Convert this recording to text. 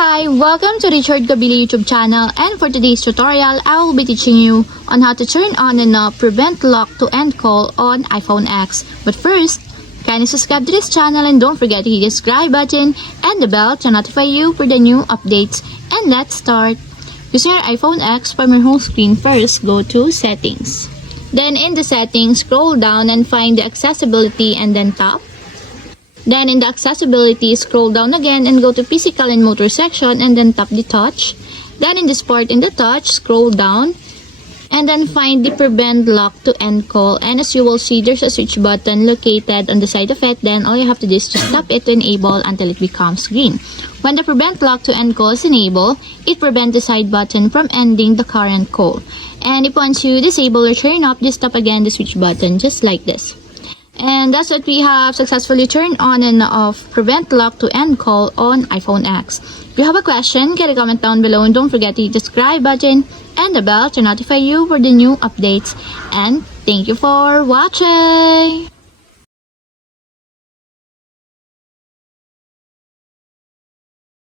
Hi, welcome to the Richard Gabili YouTube channel, and for today's tutorial, I will be teaching you on how to turn on and prevent lock to end call on iPhone X. But first, kindly subscribe to this channel and don't forget to hit the subscribe button and the bell to notify you for the new updates. And let's start. Using your iPhone X from your home screen, first go to Settings. Then in the settings, scroll down and find the accessibility and then tap. Then in the accessibility, scroll down again and go to physical and motor section and then tap the touch. Then in the sport in the touch, scroll down and then find the prevent lock to end call. And as you will see, there's a switch button located on the side of it. Then all you have to do is just tap it to enable until it becomes green. When the prevent lock to end call is enabled, it prevents the side button from ending the current call. And if once you disable or turn off, just tap again the switch button just like this. And that's what we have successfully turned on and off prevent lock to end call on iPhone X. If you have a question, get a comment down below and don't forget to hit the subscribe button and the bell to notify you for the new updates. And thank you for watching!